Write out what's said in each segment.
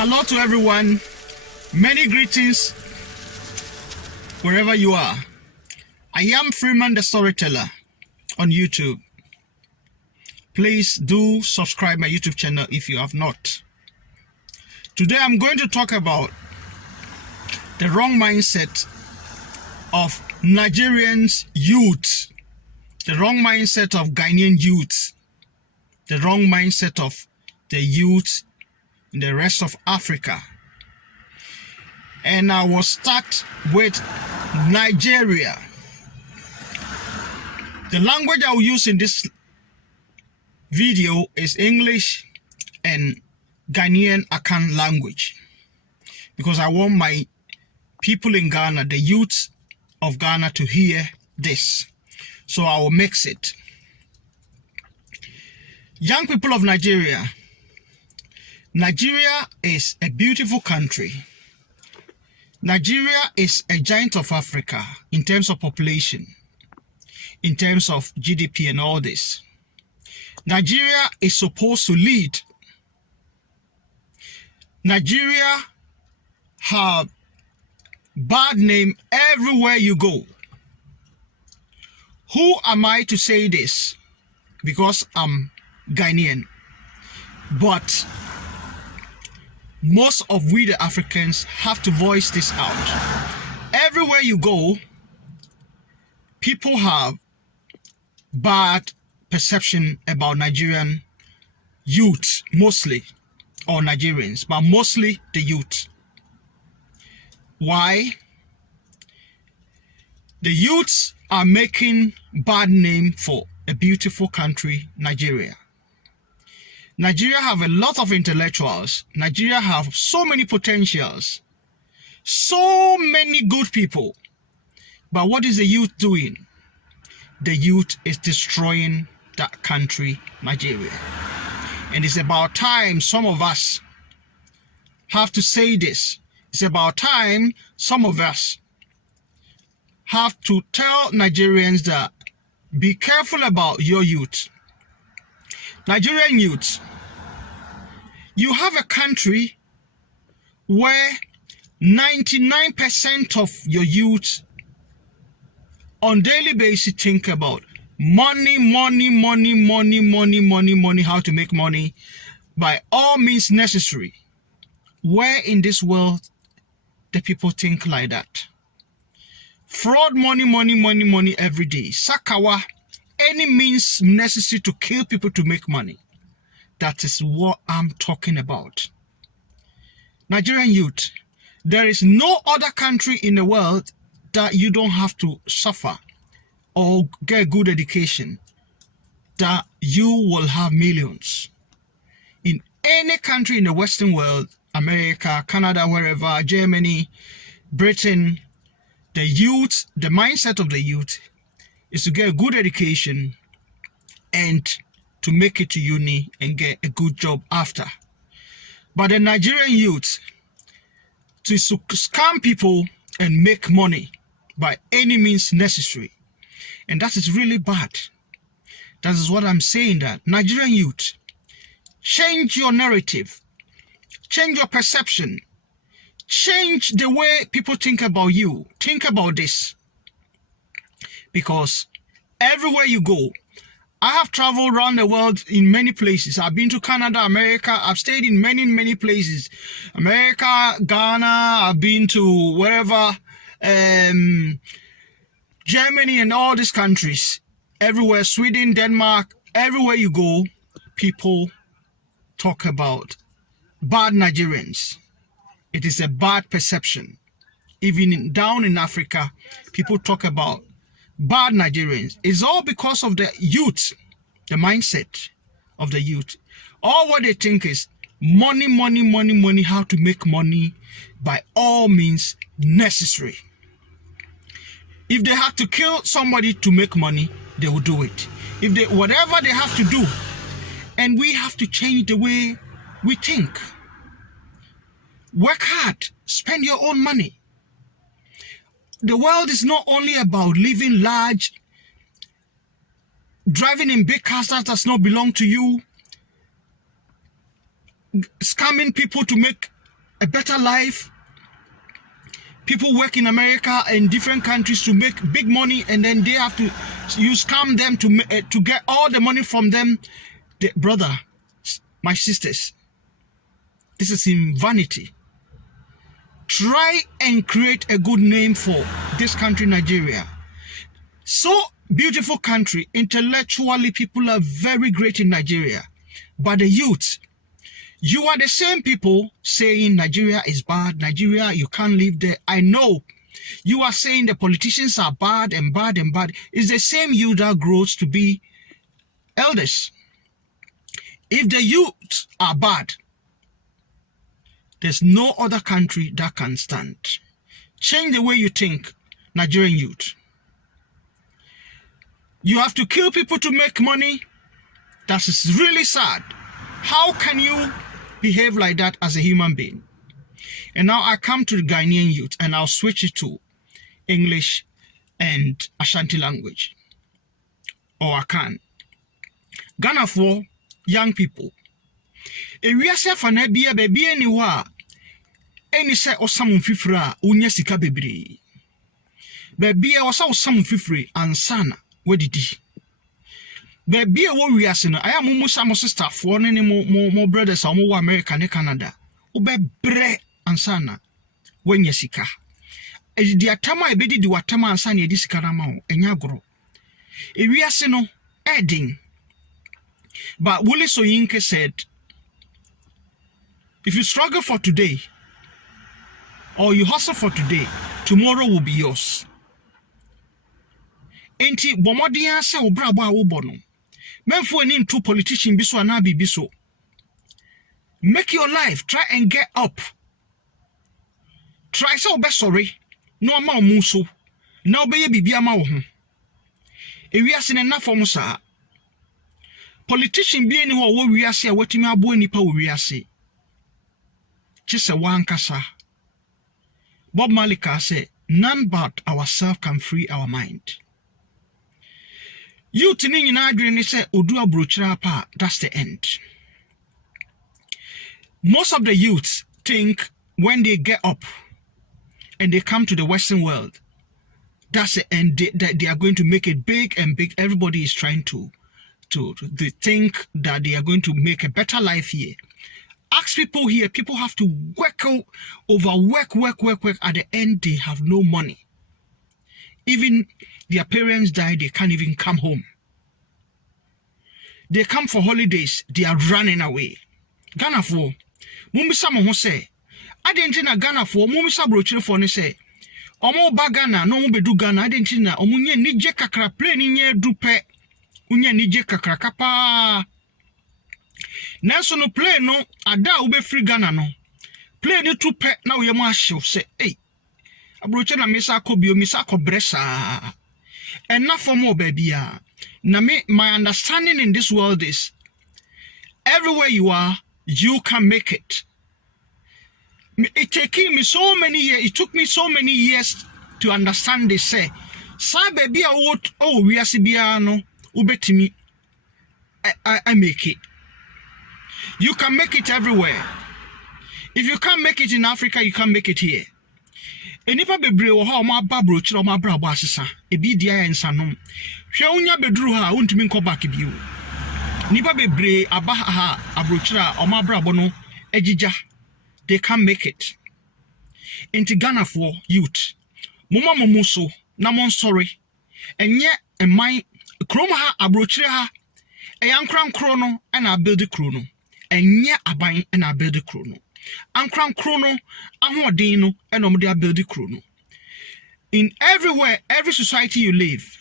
Hello to everyone. Many greetings wherever you are. I am Freeman the Storyteller on YouTube. Please do subscribe my YouTube channel if you have not. Today I'm going to talk about the wrong mindset of Nigerians youth, the wrong mindset of Ghanaian youth, the wrong mindset of the youth in the rest of Africa. And I will start with Nigeria. The language I will use in this video is English and Ghanaian Akan language, because I want my people in Ghana, the youth of Ghana, to hear this. So I will mix it. Young people of Nigeria, Nigeria is a beautiful country. Nigeria is a giant of Africa in terms of population, in terms of GDP and all this. Nigeria is supposed to lead. Nigeria have bad name everywhere you go. Who am I to say this? Because I'm Ghanaian. But most of we the Africans have to voice this out. Everywhere you go, people have bad perception about Nigerian youth, mostly, or Nigerians, but mostly the youth. Why? The youths are making bad name for a beautiful country, Nigeria. Nigeria have a lot of intellectuals. Nigeria have so many potentials, so many good people. But what is the youth doing? The youth is destroying that country, Nigeria. And it's about time some of us have to say this. It's about time some of us have to tell Nigerians that be careful about your youth. Nigerian youth, you have a country where 99% of your youth on daily basis think about money, how to make money by all means necessary. Where in this world the people think like that? Fraud, money every day. Sakawa, any means necessary to kill people to make money. That is what I'm talking about. Nigerian youth, there is no other country in the world that you don't have to suffer or get good education, that you will have millions. In any country in the Western world, America, Canada, wherever, Germany, Britain, the youth, the mindset of the youth is to get a good education and to make it to uni and get a good job after. But the Nigerian youth, to scam people and make money by any means necessary. And that is really bad. That is what I'm saying, that Nigerian youth, change your narrative, change your perception, change the way people think about you. Think about this. Because everywhere you go, I have traveled around the world in many places. I've been to Canada, America. I've stayed in many places. America, Ghana, I've been to wherever, Germany and all these countries. Everywhere, Sweden, Denmark, everywhere you go, people talk about bad Nigerians. It is a bad perception. Even down in Africa, people talk about bad Nigerians. It's all because of the youth, the mindset of the youth. All what they think is money, how to make money by all means necessary. If they have to kill somebody to make money, they will do it. If they, whatever they have to do. And we have to change the way we think. Work hard, spend your own money. The world is not only about living large, driving in big cars that does not belong to you, scamming people to make a better life. People work in America and different countries to make big money, and then they have to, you scam them to get all the money from them. Brother, my sisters, this is in vanity. Try and create a good name for this country, Nigeria. So beautiful country, intellectually people are very great in Nigeria, but the youth, you are the same people saying Nigeria is bad, Nigeria, you can't live there. I know you are saying the politicians are bad and bad and bad. It's the same youth that grows to be elders. If the youth are bad, there's no other country that can stand. Change the way you think, Nigerian youth. You have to kill people to make money. That is really sad. How can you behave like that as a human being? And now I come to the Ghanaian youth, and I'll switch it to English and Ashanti language, or Akan. Ghana for young people. Ewiase fa na bia baby eniwa eni se osam fifra unya sika bebre. Baby e osa osam fifre ansana wedidi. Baby e wo wiase no aya mumu sam sister for ne mo brothers a mo America ne Canada. Ubebre ansana wenya sika. Di atama ebedi di watama ansana edi sika na ma ho enya agoro. Ewiase no edin. But Wole Soyinka said, if you struggle for today, or you hustle for today, tomorrow will be yours. Enti bomodian se obrabo a wobono. Memfo ni ntu politician biso ana bibiso. Make your life, try and get up. Try so be sorry. No ama omuso. Na obeye bibia ma wo ho. Ewiase ne na fom saa. Politician bi eni ho wo wiase a watimi abo nipa wo wiase. Chise wankasa. Bob Marley say, none but ourselves can free our mind. Youth ni nyina adwene say odu abrochira pa, that's the end. Most of the youths think when they get up and they come to the Western world, that's the end. They are going to make it big and big. Everybody is trying to they think that they are going to make a better life here. Ask people here, people have to work. At the end, they have no money. Even their parents die, they can't even come home. They come for holidays, they are running away. Ghana for Mumisa mo say, I didn't na Ghana for Mumisa brochire for ne say, Omo ba Ghana, no mo bedu Ghana, I didn't na omunye nije kakra plane nye dupe. Unya nije kakra kapa. Nanso no play no ada ube free Ghana no. Play ni tu pe na we mo ahyew say, hey. Abroche na mesa akobio mesa akobresa. Enough for more baby. Na me my understanding in this world is everywhere you are, you can make it. It took me so many years. It took me so many years to understand this. Say, sa baby we are sibiano ubetimi. I make it. You can make it everywhere. If you can't make it in Africa, you can make it here. Enipa bebre wo ha o ma ba brochire o ma bra bo asesa ebi dia ya nsanom hwe unya beduru ha untumi nko back biu nipa bebre aba ha abrochire o ma bra bo no agija. They can make it. Inti Ghana for youth moma momuso na mon sorry enye eman krom ha abrochire ha eyankran kro no na build kro no enye aban na build kro no ankran kro no ahodin no enom de build kro no. In everywhere, every society you live,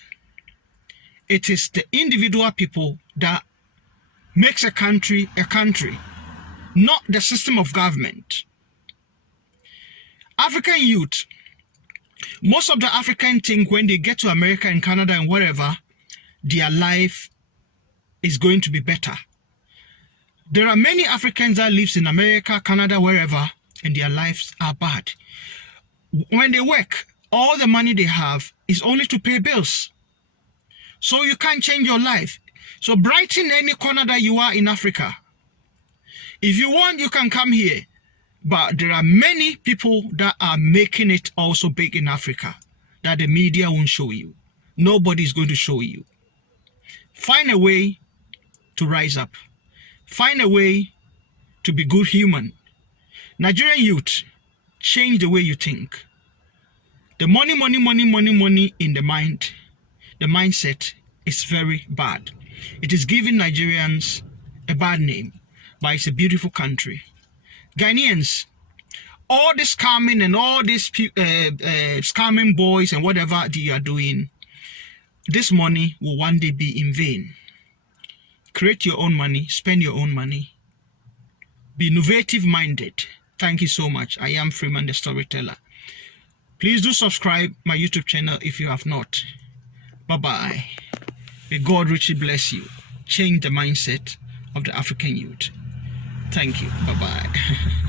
it is the individual people that makes a country, not the system of government. African youth, most of the African think when they get to America and Canada and wherever, their life is going to be better. There are many Africans that live in America, Canada, wherever, and their lives are bad. When they work, all the money they have is only to pay bills. So you can't change your life. So brighten any corner that you are in Africa. If you want, you can come here. But there are many people that are making it also big in Africa that the media won't show you. Nobody is going to show you. Find a way to rise up. Find a way to be good human. Nigerian youth, change the way you think. The money in the mind, the mindset is very bad. It is giving Nigerians a bad name, but it's a beautiful country. Ghanaians, all this scamming and all this scamming boys and whatever that you are doing, this money will one day be in vain. Create your own money, spend your own money. Be innovative minded. Thank you so much. I am Freeman the Storyteller. Please do subscribe my YouTube channel if you have not. Bye-bye. May God richly bless you. Change the mindset of the African youth. Thank you. Bye-bye.